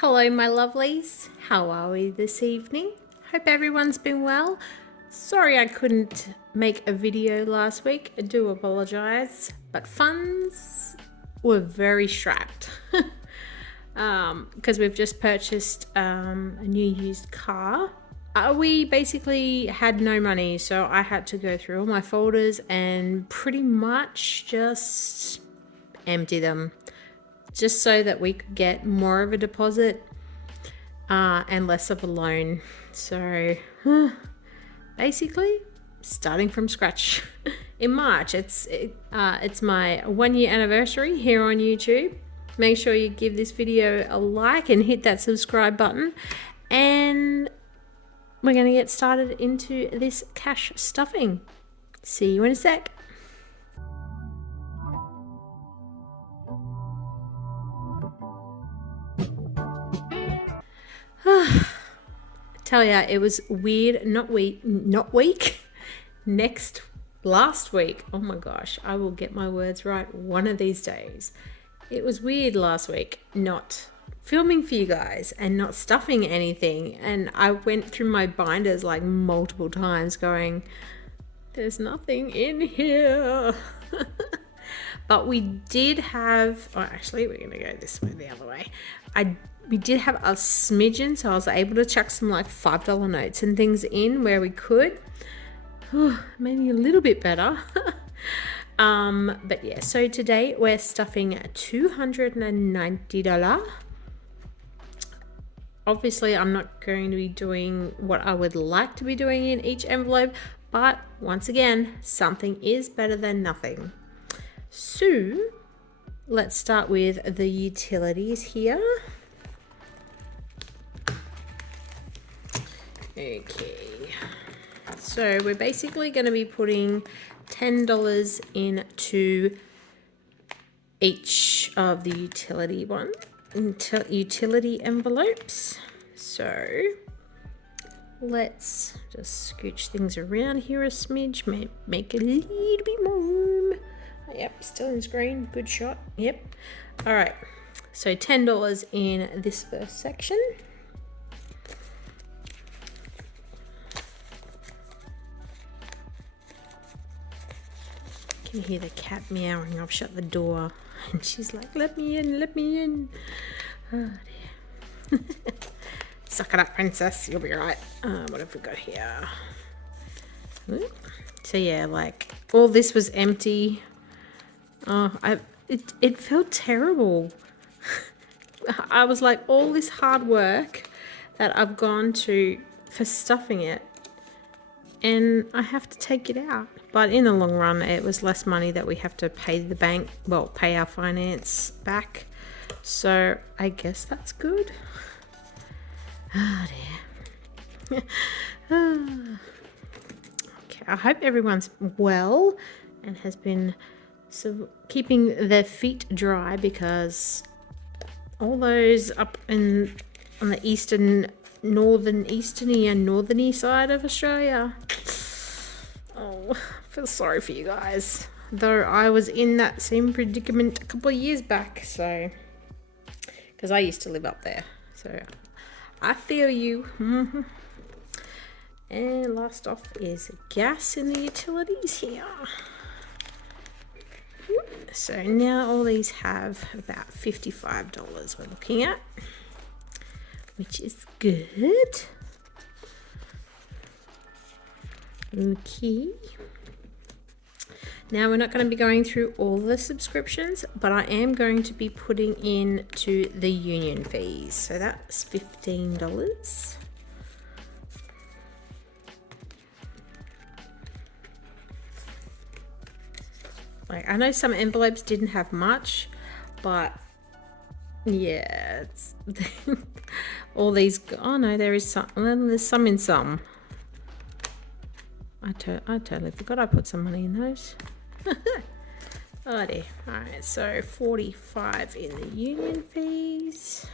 Hello my lovelies, how are we this evening? Hope everyone's been well. Sorry I couldn't make a video last week, I do apologise, but funds were very strapped because we've just purchased a new used car. We basically had no money, so I had to go through all my folders and pretty much just empty them, just so that we could get more of a deposit and less of a loan. So basically starting from scratch. In March, it's my 1 year anniversary here on YouTube. Make sure you give this video a like and hit that subscribe button, and we're going to get started into this cash stuffing. See you in a sec. Tell ya, it was weird. Last week. Oh my gosh, I will get my words right one of these days. It was weird last week not filming for you guys and not stuffing anything, and I went through my binders like multiple times going, there's nothing in here. But we did have, oh actually we're gonna go this way, the other way. We did have a smidgen, so I was able to chuck some like $5 notes and things in where we could. Maybe a little bit better. But yeah, so today we're stuffing $290. Obviously I'm not going to be doing what I would like to be doing in each envelope, but once again, something is better than nothing. So let's start with the utilities here. Okay, so we're basically going to be putting $10 into each of the utility envelopes. So let's just scooch things around here a smidge, make a little bit more room. Yep, still in screen, good shot. Yep. All right, so $10 in this first section. You can hear the cat meowing. I've shut the door and she's like, let me in, let me in. Oh dear. Suck it up, princess, you'll be right. What have we got here? So yeah, like all this was empty. Oh, it felt terrible. I was like, all this hard work that I've gone to for stuffing it, and I have to take it out. But in the long run, it was less money that we have to pay the bank, well, pay our finance back. So I guess that's good. Oh dear. Okay, I hope everyone's well and has been keeping their feet dry, because all those up on the northerny side of Australia, oh, I feel sorry for you guys. Though I was in that same predicament a couple of years back, so because I used to live up there, so I feel you. And last off is gas in the utilities here. So now all these have about $55 we're looking at, which is good. Okay. Now we're not going to be going through all the subscriptions, but I am going to be putting in to the union fees. So that's $15. Like, I know some envelopes didn't have much, but yeah, it's all these. Oh no, there is some. Well, there's some in some. I totally forgot I put some money in those. Oh dear. All right, so $45 in the union fees.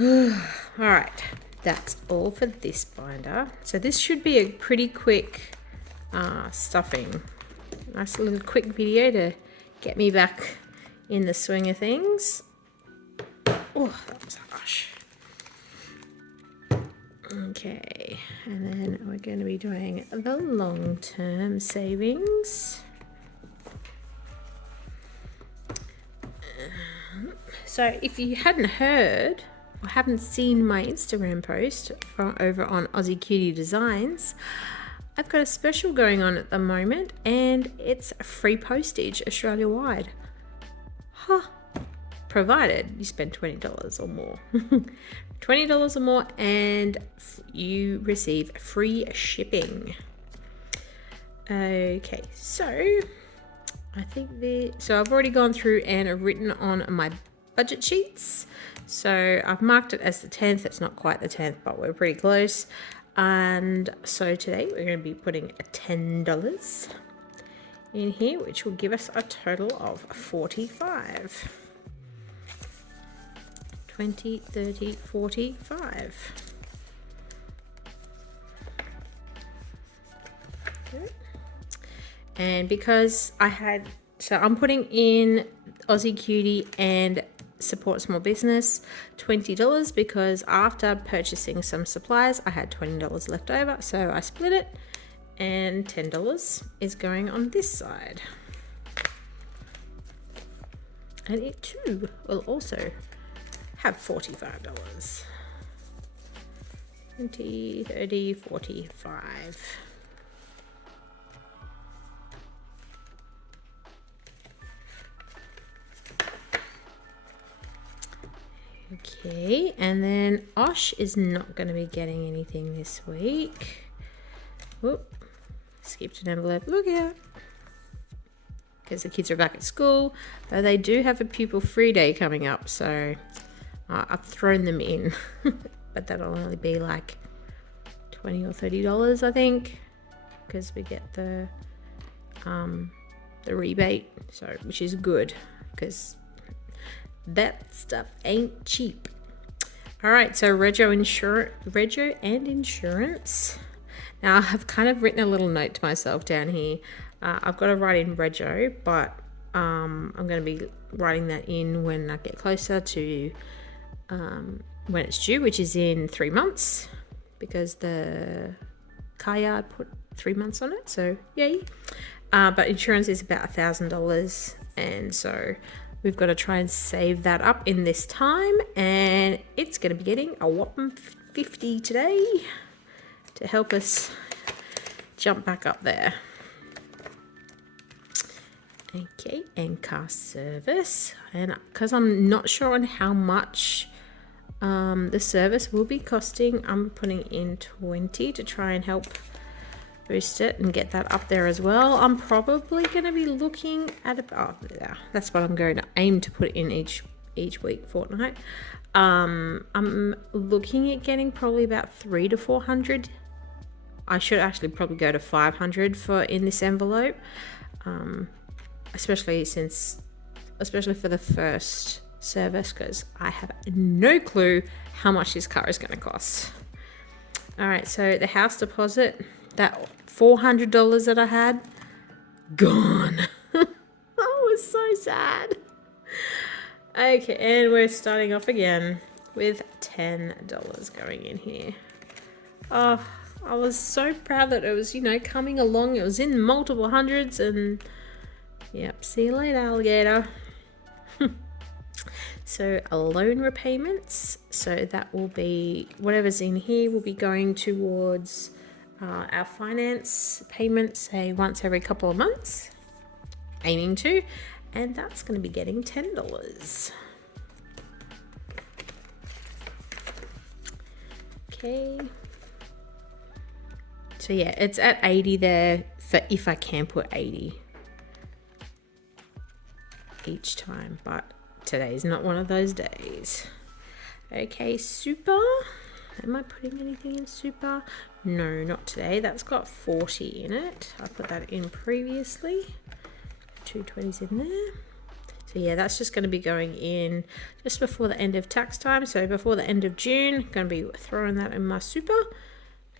All right, that's all for this binder. So this should be a pretty quick stuffing. Nice little quick video to get me back in the swing of things. Oh, that was harsh. Okay, and then we're going to be doing the long-term savings. So if you hadn't heard or haven't seen my Instagram post from over on Aussie Cutie Designs, I've got a special going on at the moment, and it's free postage Australia-wide. Huh. Provided you spend $20 or more. $20 or more and you receive free shipping. Okay, so I think so I've already gone through and written on my budget sheets. So I've marked it as the 10th. It's not quite the 10th, but we're pretty close. And so today we're going to be putting $10 in here, which will give us a total of 45. 20, 30, 45. Okay. And because I'm putting in Aussie Cutie and support small business, $20, because after purchasing some supplies, I had $20 left over. So I split it, and $10 is going on this side. And it too will also have $45. 20, 30, 45. Okay, and then Osh is not going to be getting anything this week. Whoop, skipped an envelope. Look out. Because the kids are back at school, though they do have a pupil free day coming up, so I've thrown them in. But that'll only be like $20 or $30, I think, because we get the rebate, so which is good, because that stuff ain't cheap. All right, so rego and insurance. Now I've kind of written a little note to myself down here. I've got to write in rego, but I'm going to be writing that in when I get closer to when it's due, which is in 3 months, because the car yard put 3 months on it, so yay. But insurance is about $1,000, and so we've got to try and save that up in this time, and it's going to be getting a whopping 50 today to help us jump back up there. Okay, and car service, and because I'm not sure on how much the service will be costing, I'm putting in 20 to try and help boost it and get that up there as well. I'm probably going to be looking at that's what I'm going to aim to put in each week, fortnight. I'm looking at getting probably about 300 to 400. I should actually probably go to 500 for in this envelope, especially for the first service, because I have no clue how much this car is going to cost. All right, so the house deposit, that $400 that I had, gone. I was so sad. Okay, and we're starting off again with $10 going in here. Oh, I was so proud that it was, coming along. It was in multiple hundreds, and yep, see you later, alligator. So loan repayments, so that will be whatever's in here will be going towards our finance payments, say once every couple of months, aiming to, and that's going to be getting $10. Okay, so yeah, it's at 80 there for if I can put 80 each time, but today's not one of those days. Okay, super. Am I putting anything in super? No, not today. That's got 40 in it. I put that in previously. 220s in there. So yeah, that's just going to be going in just before the end of tax time. So before the end of June, going to be throwing that in my super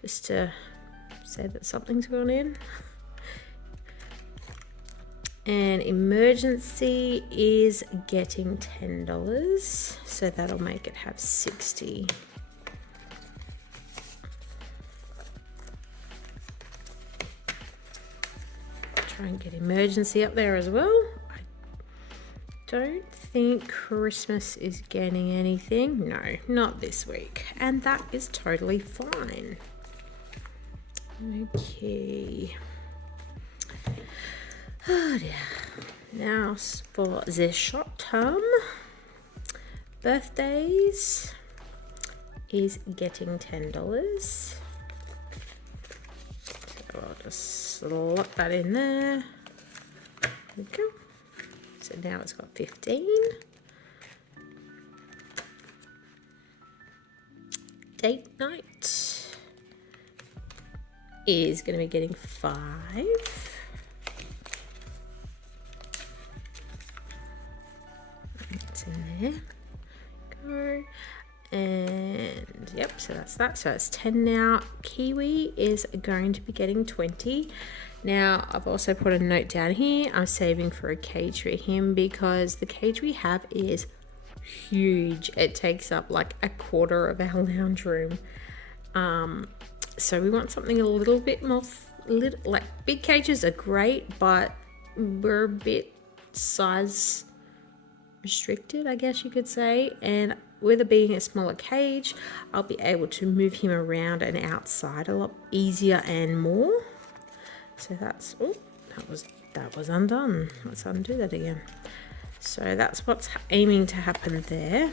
just to say that something's gone in. And emergency is getting $10, so that'll make it have 60. Try and get emergency up there as well. I don't think Christmas is getting anything. No, not this week. And that is totally fine. Okay. Oh dear. Now for the short term, birthdays is getting $10. So I'll just slot that in there. There we go. So now it's got 15. Date night is going to be getting 5. It's in there. Go. And yep, so that's that. So it's 10 now. Kiwi is going to be getting 20. Now I've also put a note down here. I'm saving for a cage for him because the cage we have is huge. It takes up like a quarter of our lounge room. So we want something a little bit more, like big cages are great, but we're a bit size restricted, I guess you could say. And with it being a smaller cage, I'll be able to move him around and outside a lot easier and more. So that's, oh, that was undone. Let's undo that again. So that's what's aiming to happen there.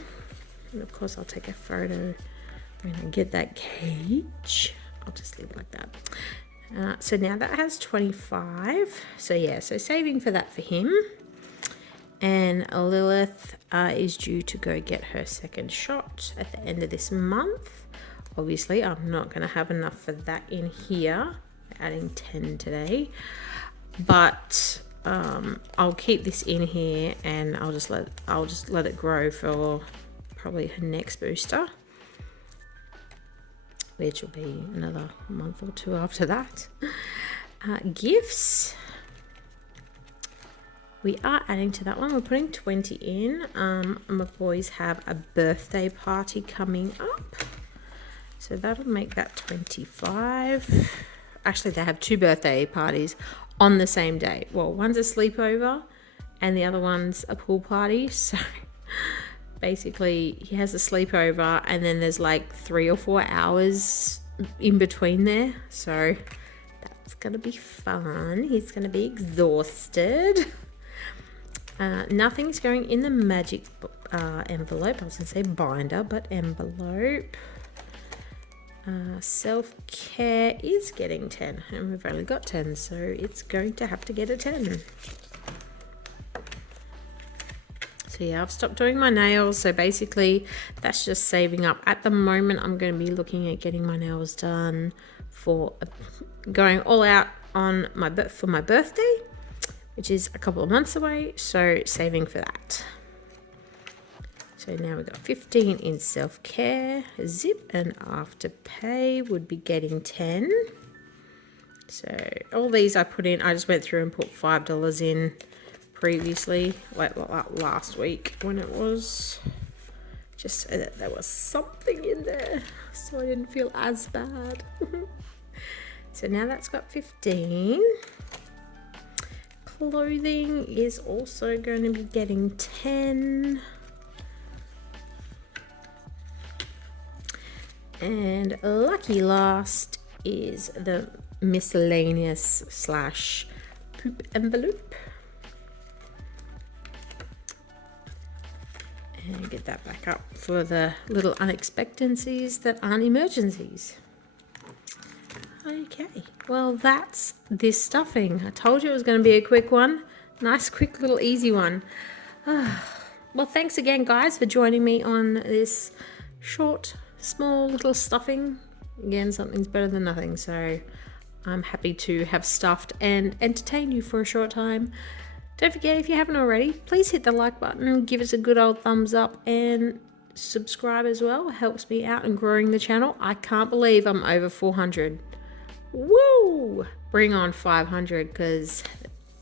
And of course I'll take a photo when I get that cage. I'll just leave it like that. So now that has 25. So yeah, so saving for that for him. And Lilith is due to go get her second shot at the end of this month. Obviously, I'm not going to have enough for that in here, adding 10 today. But I'll keep this in here, and I'll just let it grow for probably her next booster, which will be another month or two after that. Gifts. We are adding to that one. We're putting 20 in. My boys have a birthday party coming up. So that'll make that 25. Actually, they have 2 birthday parties on the same day. Well, one's a sleepover and the other one's a pool party. So basically, he has a sleepover and then there's like 3 or 4 hours in between there. So that's going to be fun. He's going to be exhausted. Nothing's going in the magic envelope. I was going to say binder, but envelope. Self-care is getting 10, and we've only got 10, so it's going to have to get a 10. So yeah, I've stopped doing my nails, so basically that's just saving up. At the moment, I'm going to be looking at getting my nails done for going all out on for my birthday, which is a couple of months away, so saving for that. So now we've got 15 in self-care, zip, and afterpay would be getting 10. So all these I put in, I just went through and put $5 in previously, like last week when it was, just so that there was something in there, so I didn't feel as bad. So now that's got 15. Clothing is also going to be getting 10. And lucky last is the miscellaneous / poop envelope. And get that back up for the little unexpectancies that aren't emergencies. Okay, well that's this stuffing. I told you it was going to be a quick one. Nice, quick, little easy one. Well, thanks again, guys, for joining me on this short, small little stuffing. Again, something's better than nothing, so I'm happy to have stuffed and entertain you for a short time. Don't forget, if you haven't already, please hit the like button, give us a good old thumbs up, and subscribe as well. It helps me out in growing the channel. I can't believe I'm over 400. Woo! Bring on 500, because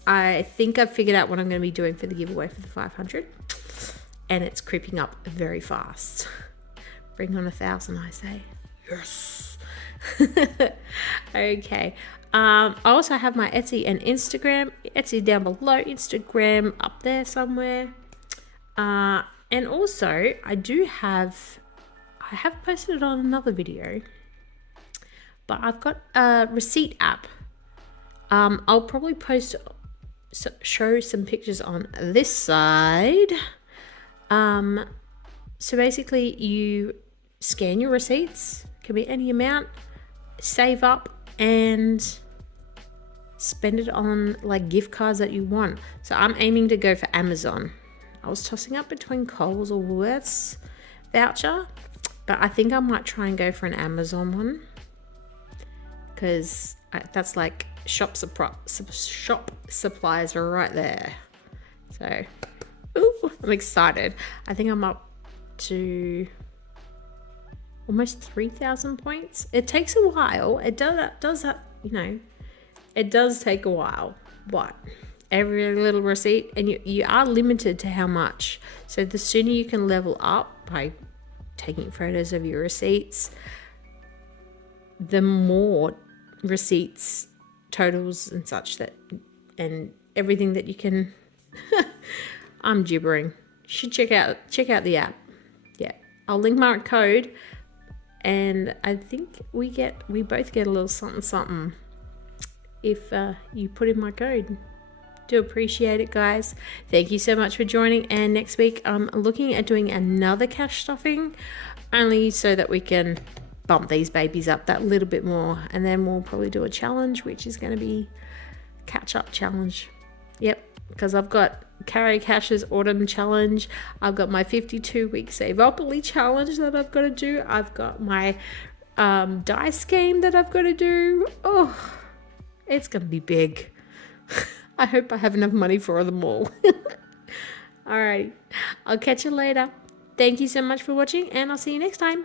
I think I've figured out what I'm going to be doing for the giveaway for the 500. And it's creeping up very fast. Bring on 1,000, I say. Yes. Okay. I also have my Etsy and Instagram. Etsy down below, Instagram up there somewhere. And also, I have posted it on another video, but I've got a receipt app. I'll probably show some pictures on this side. So basically you scan your receipts, can be any amount, save up and spend it on like gift cards that you want. So I'm aiming to go for Amazon. I was tossing up between Kohl's or Woolworths voucher, but I think I might try and go for an Amazon one because that's like shop supplies are right there. So ooh, I'm excited. I think I'm up to almost 3,000 points. It takes a while. It does you know, it does take a while, but every little receipt, and you are limited to how much. So the sooner you can level up by taking photos of your receipts, the more receipts, totals and such that, and everything that you can I'm gibbering. You should check out the app. Yeah, I'll link my code, and I think we both get a little something if you put in my code. Do appreciate it, guys. Thank you so much for joining, and next week I'm looking at doing another cash stuffing, only so that we can bump these babies up that little bit more, and then we'll probably do a challenge, which is going to be catch up challenge. Yep, because I've got Carrie Cash's autumn challenge, I've got my 52-week Saveopoly challenge that I've got to do, I've got my dice game that I've got to do. Oh, it's going to be big. I hope I have enough money for them all. Alrighty, I'll catch you later. Thank you so much for watching, and I'll see you next time.